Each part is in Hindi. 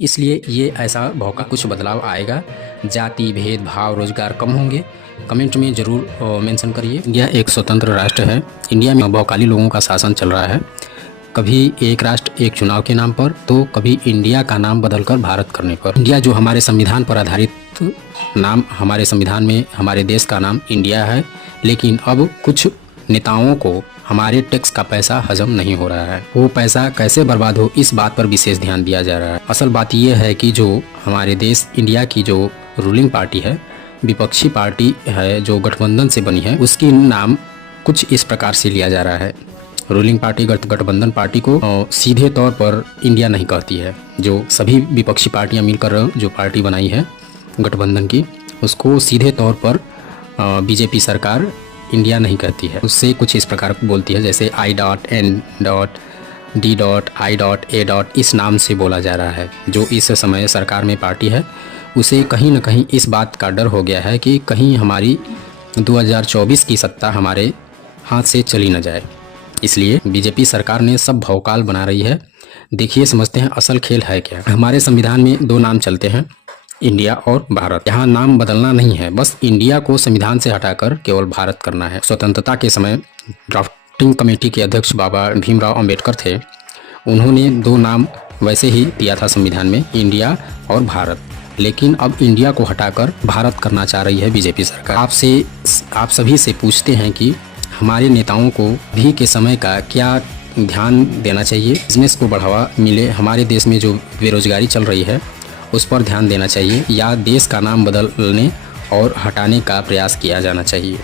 इसलिए ये ऐसा भौका कुछ बदलाव आएगा, जाति भेदभाव रोजगार कम होंगे। कमेंट में ज़रूर मेंशन करिए। इंडिया एक स्वतंत्र राष्ट्र है। इंडिया में बहुकाली लोगों का शासन चल रहा है, कभी एक राष्ट्र एक चुनाव के नाम पर, तो कभी इंडिया का नाम बदलकर भारत करने पर। इंडिया जो हमारे संविधान पर आधारित नाम, हमारे संविधान में हमारे देश का नाम इंडिया है, लेकिन अब कुछ नेताओं को हमारे टैक्स का पैसा हजम नहीं हो रहा है। वो पैसा कैसे बर्बाद हो, इस बात पर विशेष ध्यान दिया जा रहा है। असल बात यह है कि जो हमारे देश इंडिया की जो रूलिंग पार्टी है, विपक्षी पार्टी है जो गठबंधन से बनी है, उसकी नाम कुछ इस प्रकार से लिया जा रहा है। रूलिंग पार्टी गठबंधन पार्टी को सीधे तौर पर इंडिया नहीं कहती है। जो सभी विपक्षी पार्टियां मिलकर जो पार्टी बनाई है गठबंधन की, उसको सीधे तौर पर बीजेपी सरकार इंडिया नहीं कहती है। उससे कुछ इस प्रकार बोलती है, जैसे I.N.D.I.A. इस नाम से बोला जा रहा है। जो इस समय सरकार में पार्टी है, उसे कहीं न कहीं इस बात का डर हो गया है कि कहीं हमारी 2024 की सत्ता हमारे हाथ से चली न जाए। इसलिए बीजेपी सरकार ने सब भौकाल बना रही है। देखिए, समझते हैं असल खेल है क्या। हमारे संविधान में दो नाम चलते हैं, इंडिया और भारत। यहाँ नाम बदलना नहीं है, बस इंडिया को संविधान से हटाकर केवल भारत करना है। स्वतंत्रता के समय ड्राफ्टिंग कमेटी के अध्यक्ष बाबा भीमराव अंबेडकर थे। उन्होंने दो नाम वैसे ही दिया था संविधान में, इंडिया और भारत। लेकिन अब इंडिया को हटाकर भारत करना चाह रही है बीजेपी सरकार। आप सभी से पूछते हैं कि हमारे नेताओं को भी के समय का क्या ध्यान देना चाहिए। बिजनेस को बढ़ावा मिले, हमारे देश में जो बेरोजगारी चल रही है उस पर ध्यान देना चाहिए, या देश का नाम बदलने और हटाने का प्रयास किया जाना चाहिए।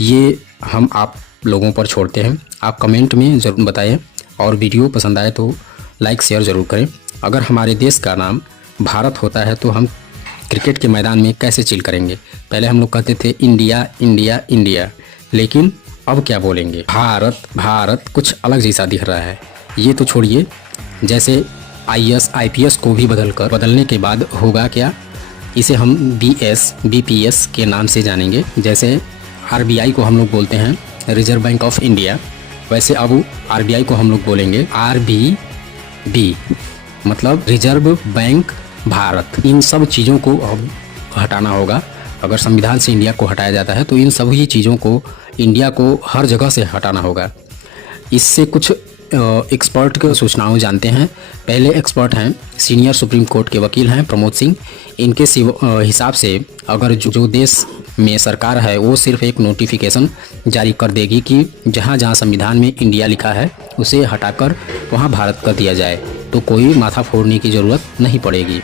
ये हम आप लोगों पर छोड़ते हैं। आप कमेंट में ज़रूर बताएं, और वीडियो पसंद आए तो लाइक शेयर ज़रूर करें। अगर हमारे देश का नाम भारत होता है तो हम क्रिकेट के मैदान में कैसे चिल करेंगे। पहले हम लोग कहते थे इंडिया इंडिया इंडिया, लेकिन अब क्या बोलेंगे, भारत भारत, कुछ अलग जैसा दिख रहा है। ये तो छोड़िए, जैसे IAS IPS को भी बदलने के बाद होगा क्या, इसे हम BS BPS के नाम से जानेंगे। जैसे RBI को हम लोग बोलते हैं रिजर्व बैंक ऑफ इंडिया, वैसे अब RBI को हम लोग बोलेंगे RBB, मतलब रिजर्व बैंक भारत। इन सब चीज़ों को अब हटाना होगा। अगर संविधान से इंडिया को हटाया जाता है तो इन सभी चीज़ों को, इंडिया को हर जगह से हटाना होगा। इससे कुछ एक्सपर्ट की सूचनाओं जानते हैं। पहले एक्सपर्ट हैं, सीनियर सुप्रीम कोर्ट के वकील हैं प्रमोद सिंह। इनके हिसाब से अगर जो देश में सरकार है वो सिर्फ एक नोटिफिकेशन जारी कर देगी कि जहाँ जहाँ संविधान में इंडिया लिखा है उसे हटाकर वहाँ भारत कर दिया जाए, तो कोई माथा फोड़ने की ज़रूरत नहीं पड़ेगी।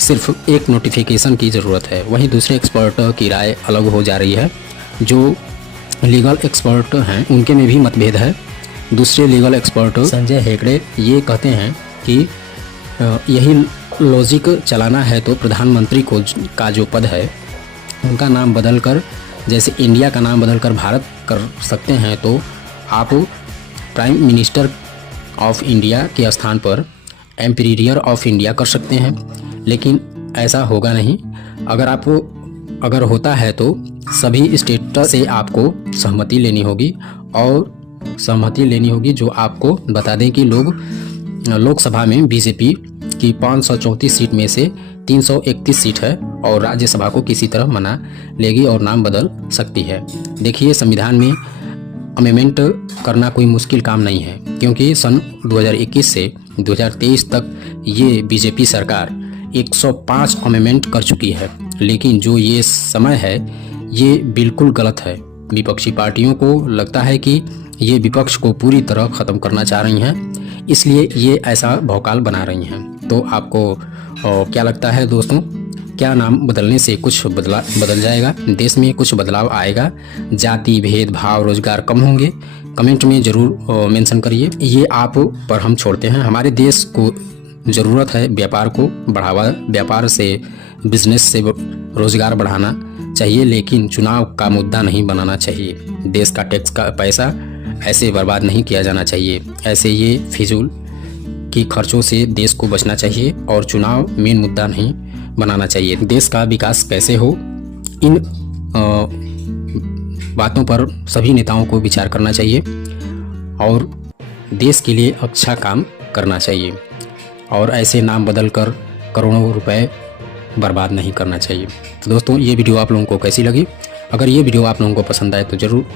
सिर्फ एक नोटिफिकेशन की ज़रूरत है। वहीं दूसरे एक्सपर्ट की राय अलग हो जा रही है। जो लीगल एक्सपर्ट हैं उनके में भी मतभेद है। दूसरे लीगल एक्सपर्ट संजय हेगड़े ये कहते हैं कि यही लॉजिक चलाना है तो प्रधानमंत्री का जो पद है उनका नाम बदलकर, जैसे इंडिया का नाम बदलकर भारत कर सकते हैं, तो आप प्राइम मिनिस्टर ऑफ इंडिया के स्थान पर एम्पीरियर ऑफ इंडिया कर सकते हैं। लेकिन ऐसा होगा नहीं। अगर होता है तो सभी स्टेट से आपको सहमति लेनी होगी, और सहमति लेनी होगी जो आपको बता दें कि लोकसभा में बीजेपी की 534 सीट में से 331 सीट है, और राज्यसभा को किसी तरह मना लेगी और नाम बदल सकती है। देखिए, संविधान में अमेंडमेंट करना कोई मुश्किल काम नहीं है, क्योंकि सन 2021 से 2023 तक ये बीजेपी सरकार 105 अमेंडमेंट कर चुकी है। लेकिन जो ये समय है ये बिल्कुल गलत है। विपक्षी पार्टियों को लगता है कि ये विपक्ष को पूरी तरह ख़त्म करना चाह रही हैं, इसलिए ये ऐसा भौकाल बना रही हैं। तो आपको क्या लगता है दोस्तों, क्या नाम बदलने से कुछ बदल जाएगा, देश में कुछ बदलाव आएगा, जाति भेदभाव रोजगार कम होंगे? कमेंट में ज़रूर मेंशन करिए। ये आप पर हम छोड़ते हैं। हमारे देश को ज़रूरत है व्यापार को बढ़ावा, व्यापार से, बिजनेस से रोजगार बढ़ाना चाहिए, लेकिन चुनाव का मुद्दा नहीं बनाना चाहिए। देश का टैक्स का पैसा ऐसे बर्बाद नहीं किया जाना चाहिए। ऐसे ये फिजूल की खर्चों से देश को बचना चाहिए, और चुनाव मेन मुद्दा नहीं बनाना चाहिए। देश का विकास कैसे हो, इन बातों पर सभी नेताओं को विचार करना चाहिए और देश के लिए अच्छा काम करना चाहिए। और ऐसे नाम बदल कर करोड़ों रुपए बर्बाद नहीं करना चाहिए। तो दोस्तों, ये वीडियो आप लोगों को कैसी लगी? अगर ये वीडियो आप लोगों को पसंद आए तो ज़रूर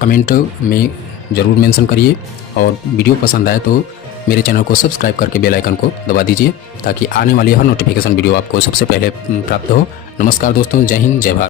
कमेंट में ज़रूर मेंशन करिए, और वीडियो पसंद आए तो मेरे चैनल को सब्सक्राइब करके बेल आइकन को दबा दीजिए, ताकि आने वाली हर नोटिफिकेशन वीडियो आपको सबसे पहले प्राप्त हो। नमस्कार दोस्तों, जय हिंद, जय भारत।